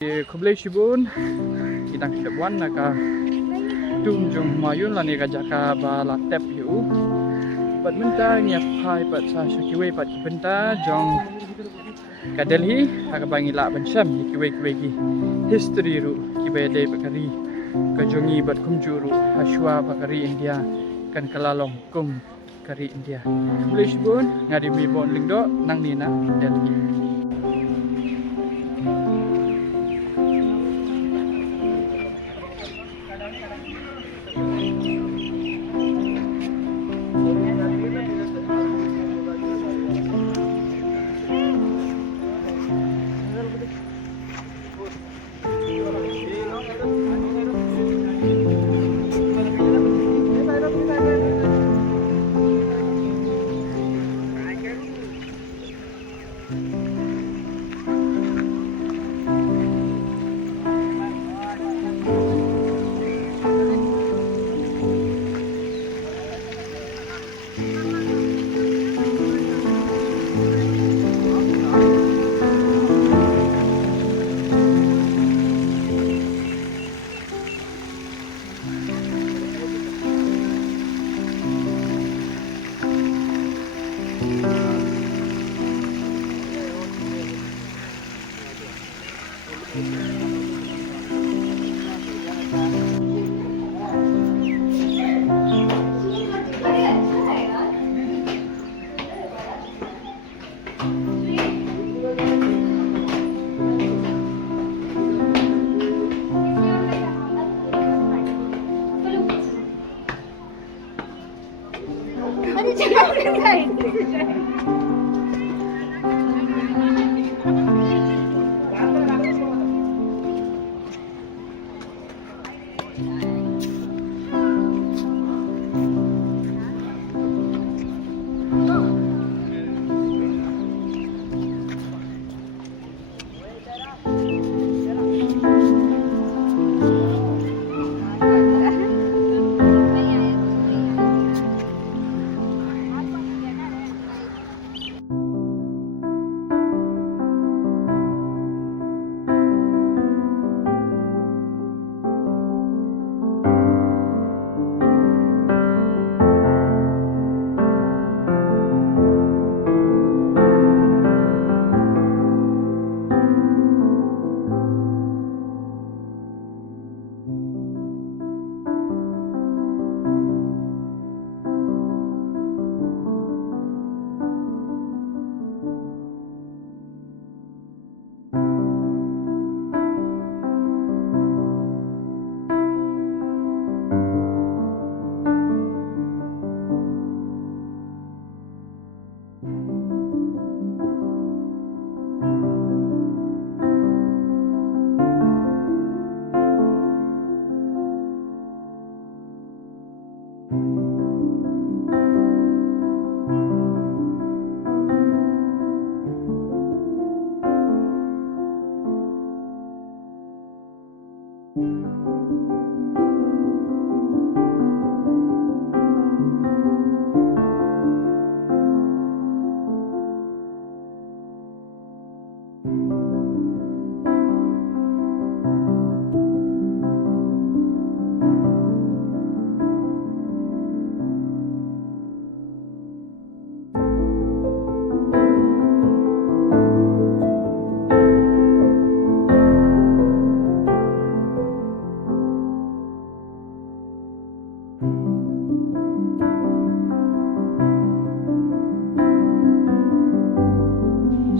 Kublai Shibun kita buat nak tum jong Humayun lani kajaka bala tep yu. Pat mentah ni apa pat sa syakiwe pat kibenta jong ka Delhi aga bangi la bansham kiwe ki history ru kibe de bakari ka jongi bat kumjuru hashwa bakari India kan kalalong kum kari India. Kublai Shibun ngadi Mayborn lingdo nang nina Delhi.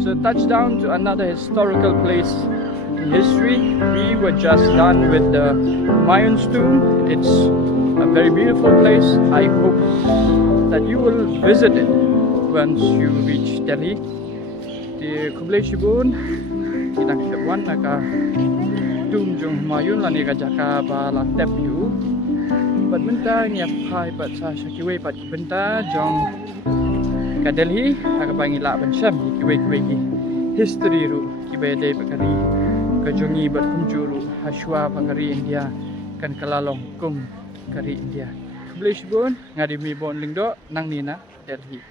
So touchdown to another historical place in history. We were just done with the Humayun's tomb. It's a very beautiful place. I hope that you will visit it once you reach Delhi. Di Kublai Shibun kita buat nak tomb jong Humayun lani kajaka bala tep yu. Pat mentah ni apa pat sa syakiwe pat kibenta jong ka Delhi aga bangi la bansham kiwe ki history ru kibe de bakari ka jongi bat kumjuru hashwa bakari India kan kalalong kum kari India. Kublai Shibun ngadi Mayborn lingdo nang nina Delhi.